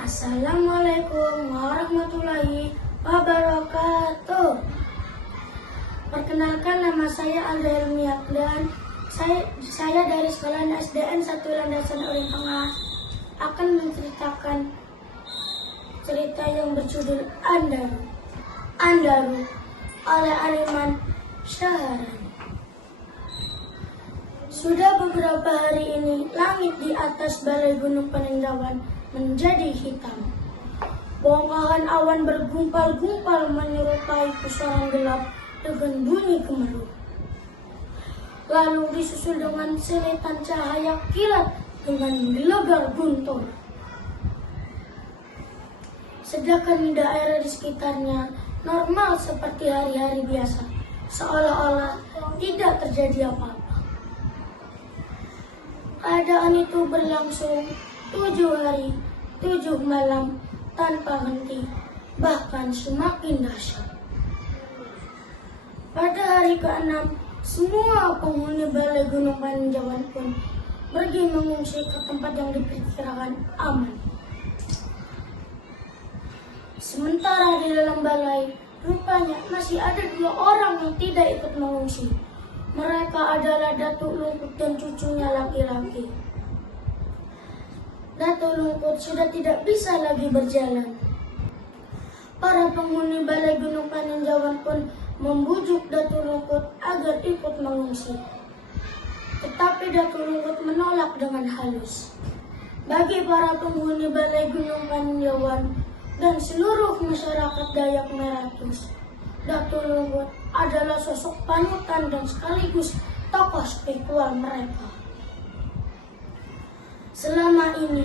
Assalamualaikum warahmatullahi wabarakatuh. Perkenalkan, nama saya Alda Hilmiah dan saya dari sekolah SDN 1 Landasan Urin Tengah akan menceritakan cerita yang berjudul Andaru oleh Aliman Syahrani. Sudah beberapa hari ini langit di atas balai Gunung Paninjauan menjadi hitam. Bongkahan awan bergumpal-gumpal menyerupai pusaran gelap dengan bunyi gemuruh. Lalu disusul dengan selitan cahaya kilat dengan gelegar guntur. Sedangkan daerah di sekitarnya normal seperti hari-hari biasa, seolah-olah tidak terjadi apa-apa. Keadaan itu berlangsung 7 hari, 7 malam tanpa henti, bahkan semakin dahsyat. Pada hari ke-6, semua penghuni balai Gunung Paninjauan pun pergi mengungsi ke tempat yang diperkirakan aman. Sementara di dalam balai, rupanya masih ada 2 orang yang tidak ikut mengungsi. Mereka adalah Datuk Lungkut dan cucunya laki-laki. Datuk Lungkut sudah tidak bisa lagi berjalan. Para penghuni balai Gunung Paninjauan pun membujuk Datuk Lungkut agar ikut mengungsi. Tetapi Datuk Lungkut menolak dengan halus. Bagi para penghuni balai Gunung Paninjauan dan seluruh masyarakat Dayak Meratus, Datuk Lungkut adalah sosok panutan dan sekaligus tokoh spiritual mereka. Selama ini,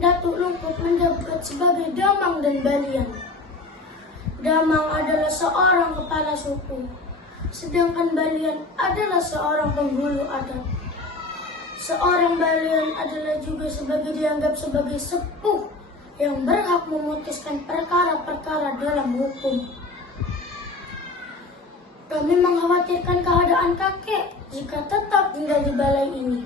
Datuk Lungkut menjabat sebagai damang dan balian. Damang adalah seorang kepala suku, sedangkan balian adalah seorang penghulu adat. Seorang balian adalah juga dianggap sebagai sepuh yang berhak memutuskan perkara-perkara dalam hukum. Kami mengkhawatirkan keadaan kakek jika tetap tinggal di balai ini,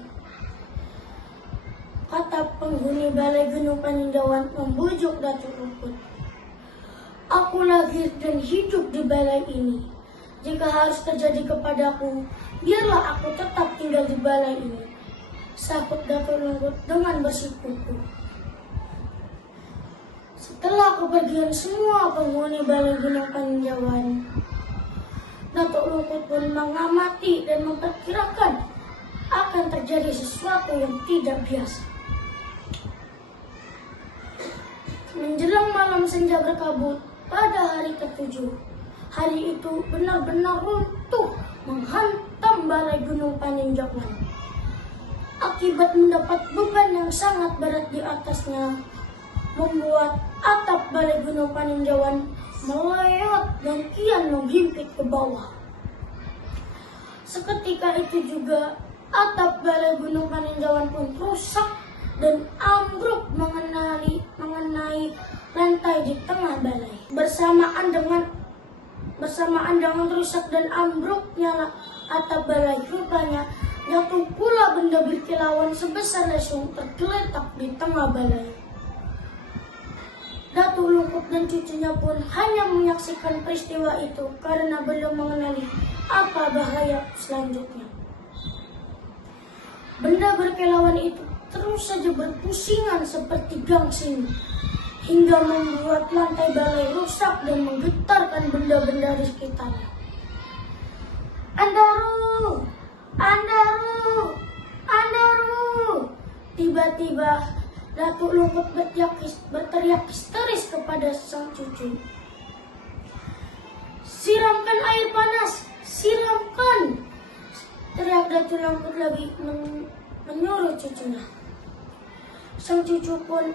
kata penghuni balai Gunung Paninjauan membujuk Datuk Lungkut. Aku lahir dan hidup di balai ini. Jika harus terjadi kepadaku, biarlah aku tetap tinggal di balai ini, sahut Datuk Lungkut dengan bersikukuh. Setelah kepergian semua penghuni balai Gunung Paninjauan, Datuk Lungkut pun mengamati dan memperkirakan akan terjadi sesuatu yang tidak biasa. Menjelang malam senja berkabut pada hari ke-7, hari itu benar-benar runtuh menghantam balai Gunung Paninjauan. Akibat mendapat beban yang sangat berat di atasnya, membuat atap balai Gunung Paninjauan melayat dan kian menghimpit ke bawah. Seketika itu juga atap balai Gunung Paninjauan pun rusak dan ambruk mengenai lantai di tengah balai. Bersamaan dengan rusak dan ambruknya atap balai, rupanya jatuh pula benda berkilauan sebesar lesung tergeletak di tengah balai. Datuk Lungkut dan cucunya pun hanya menyaksikan peristiwa itu karena belum mengenali apa bahaya selanjutnya. Benda berkilauan itu terus saja berpusingan seperti gangsing, hingga membuat lantai balai rusak dan menggetarkan benda-benda di sekitarnya. Andaru! Andaru! Andaru! Tiba-tiba Datuk Lungkut berteriak histeris kepada sang cucu. Siramkan air panas! Siramkan! Teriak Datuk Lungkut lagi menyuruh cucunya. Sang cucu pun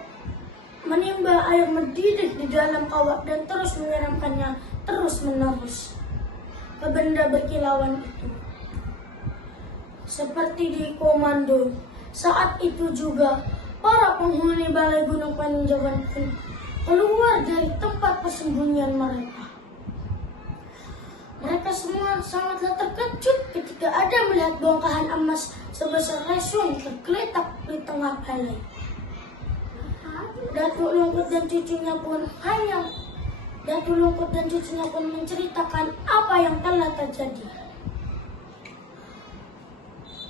menimba air mendidih di dalam kawah dan terus menyiramkannya terus-menerus ke benda berkilauan itu. Seperti di komando, saat itu juga para penghuni balai Gunung Paninjauan pun keluar dari tempat persembunyian mereka. Mereka semua sangatlah terkejut ketika ada melihat bongkahan emas sebesar lesung tergeletak di tengah balai. Datuk Lungkut dan cucunya pun menceritakan apa yang telah terjadi.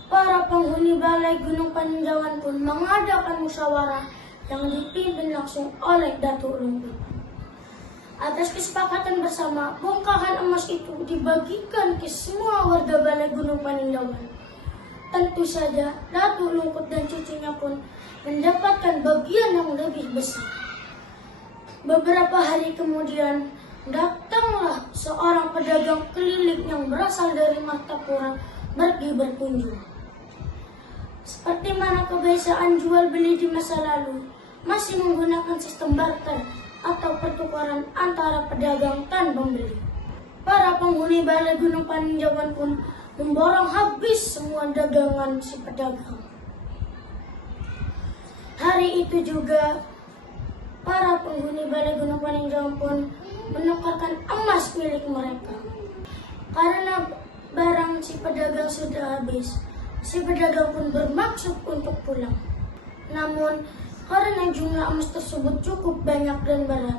Para penghuni Balai Gunung Paninjauhan pun mengadakan musyawarah yang dipimpin langsung oleh Datuk Lungkut. Atas kesepakatan bersama, bongkahan emas itu dibagikan ke semua warga Balai Gunung Paninjauhan. Tentu saja, Datuk Lungkut dan cucunya pun mendapatkan bagian yang lebih besar. Beberapa hari kemudian, datanglah seorang pedagang keliling yang berasal dari Martapura pergi berkunjung. Seperti mana kebiasaan jual beli di masa lalu, masih menggunakan sistem barter atau pertukaran antara pedagang dan pembeli. Para penghuni Balai Gunung Paninjauhan pun memborong habis semua dagangan si pedagang. Hari itu juga, para penghuni Balai Gunung Paninjauhan pun menukarkan emas milik mereka. Karena barang si pedagang sudah habis, si pedagang pun bermaksud untuk pulang. Namun, karena jumlah emas tersebut cukup banyak dan berat,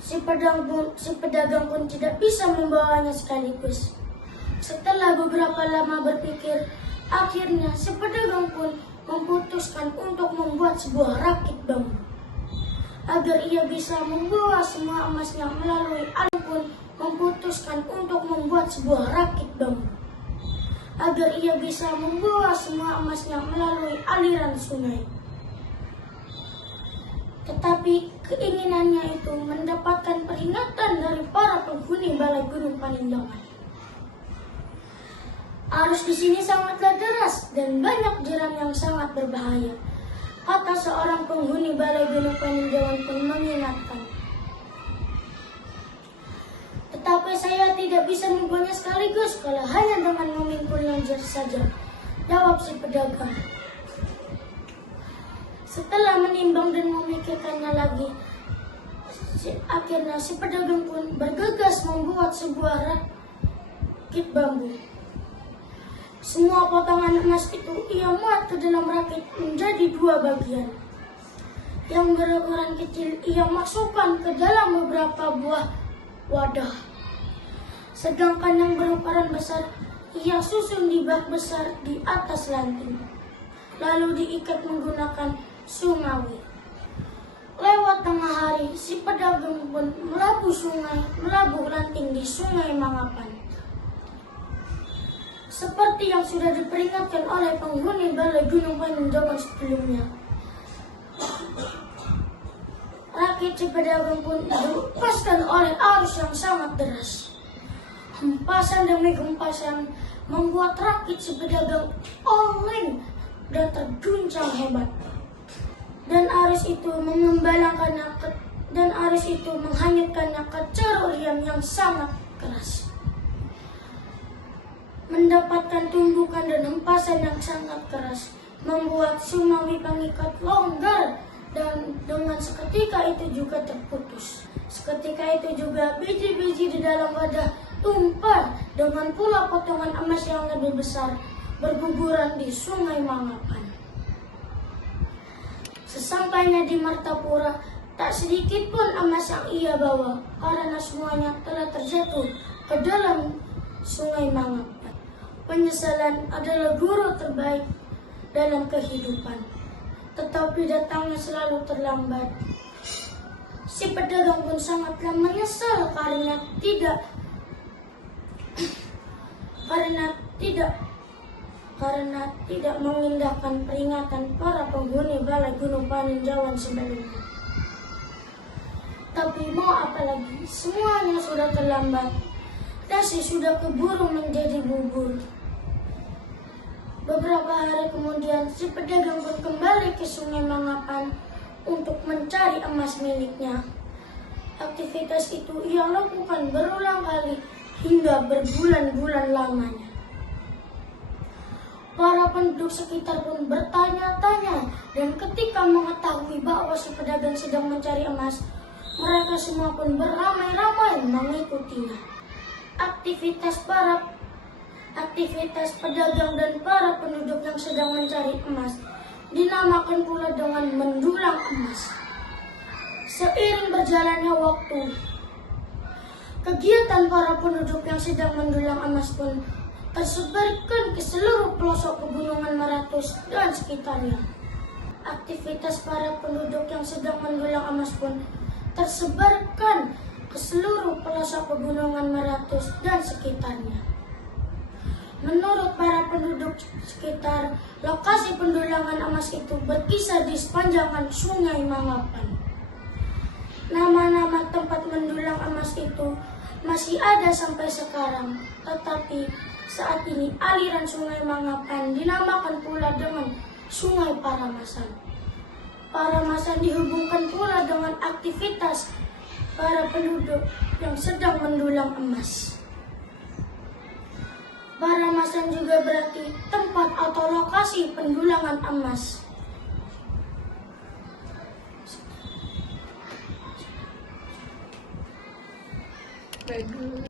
si pedagang pun tidak bisa membawanya sekaligus. Setelah beberapa lama berpikir, akhirnya si pedagang pun memutuskan untuk membuat sebuah rakit bambu. Agar ia bisa membawa semua emasnya melalui pun memutuskan untuk membuat sebuah rakit bambu. Agar ia bisa membawa semua emasnya melalui aliran sungai. Tetapi keinginannya itu mendapatkan peringatan dari para penghuni Balai Gunung Paninjauhan. Arus di sini sangatlah deras dan banyak jeram yang sangat berbahaya, kata seorang penghuni Balai Gunung Paninjauhan pun mengingatkan. Tetapi saya tidak bisa membuatnya sekaligus kalau hanya dengan memikul jar saja, jawab si pedagang. Setelah menimbang dan memikirkannya lagi, akhirnya si pedagang pun bergegas membuat sebuah rakit bambu. Semua potongan emas itu ia muat ke dalam rakit menjadi 2 bagian. Yang berukuran kecil ia masukkan ke dalam beberapa buah wadah. Sedangkan yang berukuran besar ia susun di bak besar di atas lanting. Lalu diikat menggunakan sungawi. Lewat tengah hari, si pedagang pun melabuh lanting di Sungai Mangapan. Seperti yang sudah diperingatkan oleh penghuni Balai Gunung Paninjauhan sebelumnya, rakit si pedagang pun dilepaskan oleh arus yang sangat deras. Hempasan demi hempasan membuat rakit si pedagang oleng dan terguncang hebat. Dan arus itu menghanyutkannya ke cerulian yang sangat keras. Mendapatkan tumbukan dan hempasan yang sangat keras membuat sungai pengikat longgar dan dengan seketika itu juga terputus. Seketika itu juga biji-biji di dalam wadah tumpah dengan pula potongan emas yang lebih besar berguguran di Sungai Mangapan. Sesampainya di Martapura, tak sedikit pun emas yang ia bawa karena semuanya telah terjatuh ke dalam Sungai Mangapan. Penyesalan adalah guru terbaik dalam kehidupan, tetapi datangnya selalu terlambat. Si pedagang pun sangatlah menyesal karena tidak mengindahkan peringatan para penghuni Balai Gunung Paninjauhan sebelumnya. Tapi mau apa lagi, semuanya sudah terlambat. Nasi sudah keburu menjadi bubur. Beberapa hari kemudian, si pedagang pun kembali ke Sungai Mangapan untuk mencari emas miliknya. Aktivitas itu ia lakukan berulang kali hingga berbulan-bulan lamanya. Para penduduk sekitar pun bertanya-tanya, dan ketika mengetahui bahwa si pedagang sedang mencari emas, mereka semua pun beramai-ramai mengikutinya. Aktivitas pedagang dan para penduduk yang sedang mencari emas dinamakan pula dengan mendulang emas. Seiring berjalannya waktu, kegiatan para penduduk yang sedang mendulang emas pun tersebarkan ke seluruh pelosok pegunungan Maratus dan sekitarnya. Aktivitas para penduduk yang sedang mendulang emas pun tersebarkan ke seluruh pelosok pegunungan Maratus dan sekitarnya. Menurut para penduduk sekitar, lokasi pendulangan emas itu berkisar di sepanjang Sungai Mangapan. Nama-nama tempat mendulang emas itu masih ada sampai sekarang, tetapi saat ini aliran Sungai Mangapan dinamakan pula dengan Sungai Paramasan. Paramasan dihubungkan pula dengan aktivitas para penduduk yang sedang mendulang emas. Paramasan juga berarti tempat atau lokasi pendulangan emas. Baik.